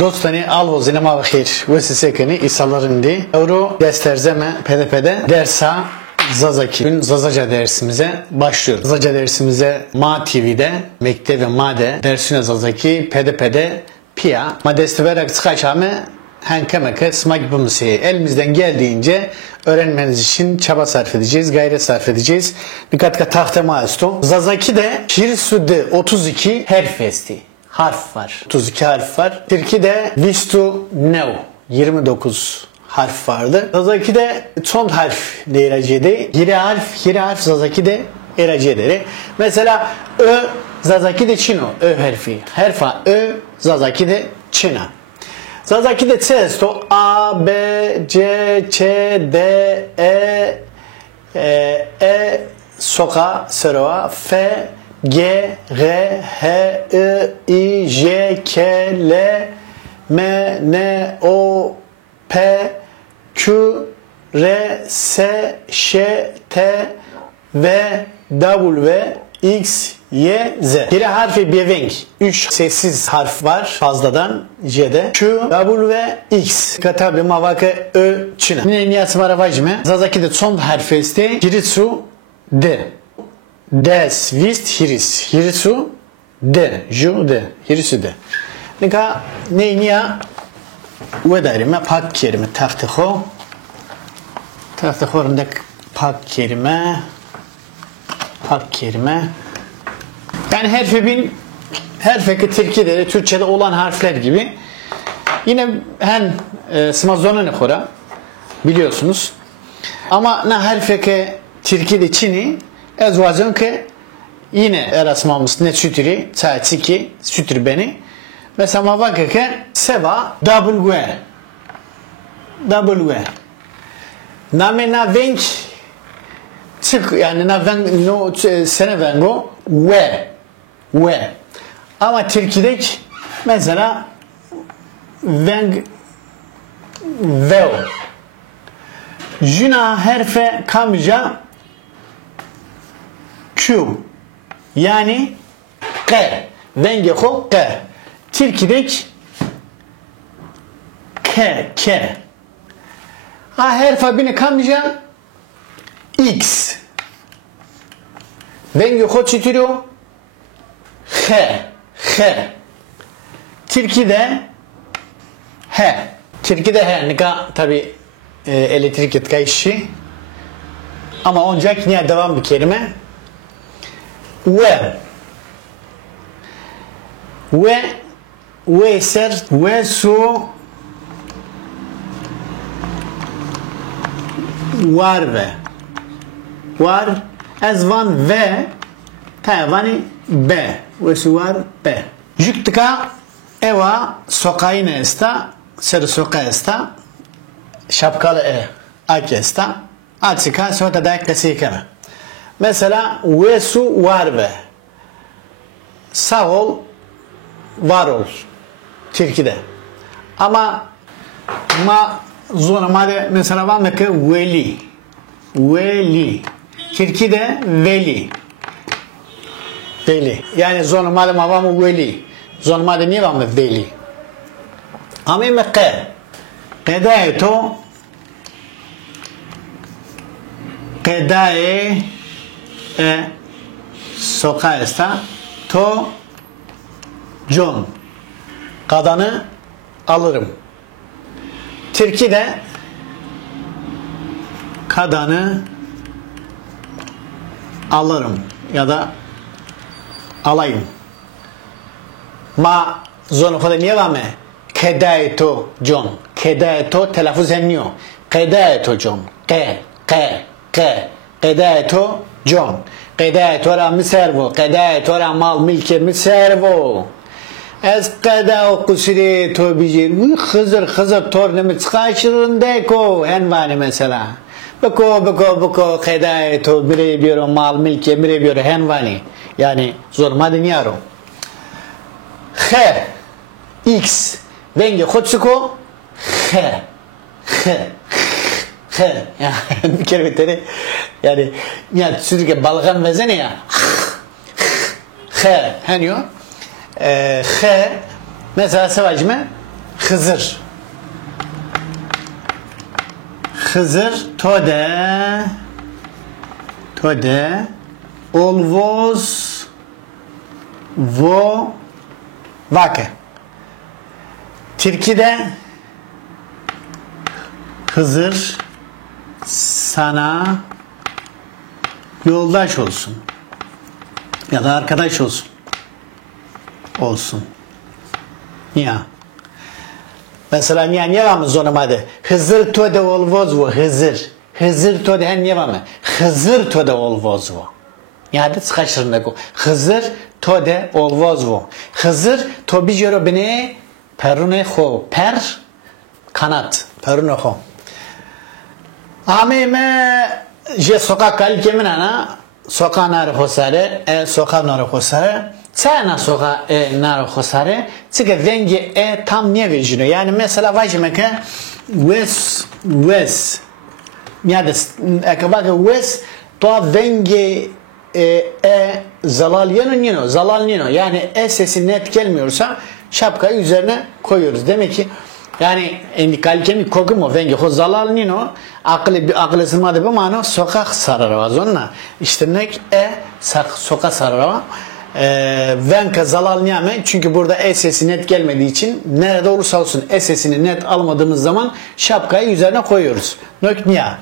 Dostani alvoz nema vakir ve sisekeni isalarindi. Euro desterzeme PDP'de dersa Zazaki. Bugün Zazaca dersimize başlıyoruz. Zazaca dersimize Ma TV'de, Mekte ve Ma'de, dersine Zazaki, PDP'de Pia. Ma desti vererek çıkaçame henkemeke smak bımsı. Elimizden geldiğince öğrenmeniz için çaba sarf edeceğiz, gayret sarf edeceğiz. Dikkat tahtama üstü. Zazaki de Şirsu'de 32 harfesti. Harf var. 32 harf var. Türkiye'de Vistu Neu 29 harf vardı. Zazaki'de son harf ne iracıydı? Hiri harf Zazaki'de iracıydı. Mesela Ö Zazaki'de Çino. Ö harfi. Harfa Ö Zazaki'de Çino. Zazaki'de testo A, B, C, Ç, D, E, soka, serova, F, G, G, H, I, J, K, L, M, N, O, P, Q, R, S, Ş, T, V, W, X, Y, Z. Geri harfi bevenk. 3 sessiz harf var fazladan J'de. Q, W, X. Tabi mavake Ö, Çin'e. Yine niyası var vacime. Zazaki'de son harfi iste. Hiritsu, D. Des, vist, hiris. Hirisu, D. Ju, D. Hirisu, D. Nika neyniya ve darime pak kelime tahtıho. Tahtıhorundaki pak kelime. Pak kelime. Yani harfeki Türkiye'de, Türkçe'de olan harfler gibi yine hem smazona ne kora biliyorsunuz. Ama ne harfeki Türkiye'de Çin'i ezvazon ki yine erasmamız ne sütürü saatiki sütür beni. Mesela mavaka ki seva W name na venk çık yani na venk no sene vengo ve ama Türkiye'deki mesela veng veo juna harfe kamca Q yani K venge ho K Türkiye'deki K harfe bine kamca X venge ho çitiriyor H. Türkiye'de H. Türkiye'de H. Nika tabi elektrik etka işi. Ama ancak niye devam bir kelime. Ve ser ve su var ezvan ve tayvani B ve suvar B. Jüktika eva sokayı ne esta ser sokağı esta şapkalı ak esta atsika sota da kasikeme. Mesela ve su var ve sağ ol var ol Türkiye'de. Ama zona made mesela var mı ki veli Türkiye'de veli yani zonumade mavamı veli zonumade niye var mı veli ama mekke kedayeto kedaye sokağa esta to John kadını alırım Türkiye'de kadını alırım ya da alayım. Ma zonu kadar niye var mı? Kedayeto John. Kedayeto telaffuz etmiyor. Kedayeto John. Kedayeto John. Kedayeto ra mi servo. Kedayeto ra mal milke mi servo. Ez kada kusuri to bijir. Hızır tor ne mi çıkaşırındeko. Henvani mesela. Bako kedayeto bire biro mal milke bire biro henvani. Yani zorma dinliyorum. H X venge hotsuko H yani bir kere yani ya Türkiye balgan vezene ya H heniyor H mesela sevacime Hızır. Hızır tode olvoz vo vake. Türkiye'de Hızır sana yoldaş olsun ya da arkadaş olsun. Ya. Mesela niye var mı zonamadı? Hızır tode olvoz vo Hızır. Hızır tode hen niye var mı? Hızır tode olvoz vo. Yani sıkıştırmak o. Hızır tode olvoz vo. Hızır to bir jero bine perune ho. Per kanat. Perune ho. Ame me je sokak kalkemin ana sokak nare hosare sokak nare hosare sana sokak nare hosare çünkü rengi tam ne vecino yani mesela vajmeke wes yani akabak wes to rengi zalal nino yani sesi net gelmiyorsa şapkayı üzerine koyuyoruz demek ki yani kalkemin koku mu vengi ho zalal nino aklı sırmadı bu mano sokak sararava zonna işte nek sokak sararava venka zalal niyame çünkü burada sesi net gelmediği için nerede olursa olsun sesini net almadığımız zaman şapkayı üzerine koyuyoruz. Nök niya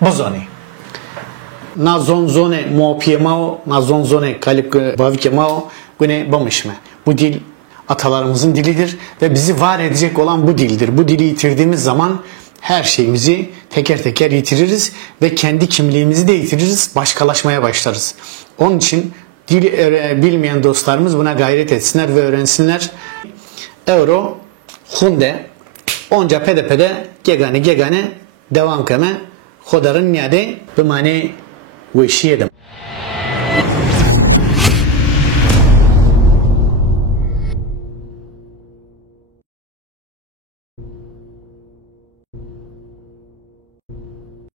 bozoni na zonzone mopiemao na zonzone kalip bavkemao güne bamışme bu dil atalarımızın dilidir ve bizi var edecek olan bu dildir. Bu dili yitirdiğimiz zaman her şeyimizi teker teker yitiririz ve kendi kimliğimizi de yitiririz, başkalaşmaya başlarız. Onun için dil bilmeyen dostlarımız buna gayret etsinler ve öğrensinler. Euro, hunde, onca pedepede gegane devam keme, hodarın niyade bimane ve işi yedim.